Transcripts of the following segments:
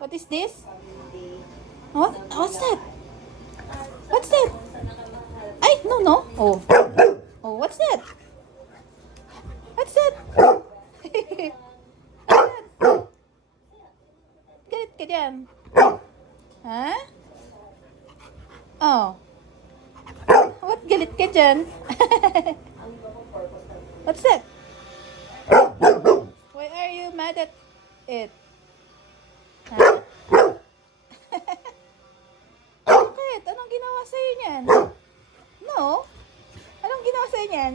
What is this? What? What's that? What's that? Ay, no, no. Oh. Oh, what's that? What's that? Galit ka dyan. Ha? Oh. What galit ka dyan? What's that? Why are you mad at it? Ha? Bakit? Anong ginawa sa'yo niyan? No? Anong ginawa sa'yo niyan?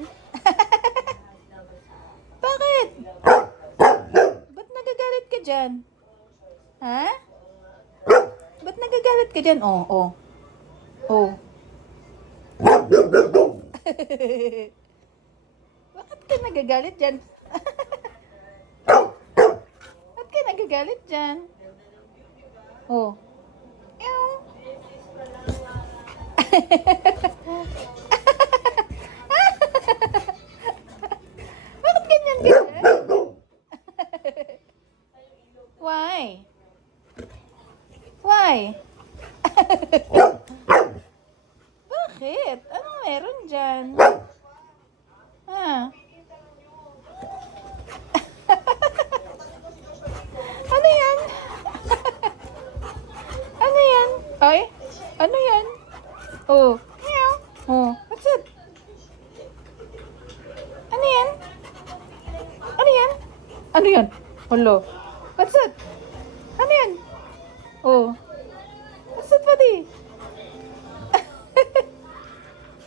Bakit? Ba't nagagalit ka dyan? Ha? Ba't nagagalit ka dyan? Oh, oh. Oh. Bakit ka nagagalit dyan? Bakit ka nagagalit dyan? Oh. Ew. Bakit ganyan ka dyan? Why? Why? Bakit? Anong meron dyan? Ha? Ano yan? Ano yan? Ay? Ano yan? Oh. Meow. Oh. What's it? Ano yan? Ano yan? Ano yan? Hello. What's it? Ano yan? Oh. What's it, buddy?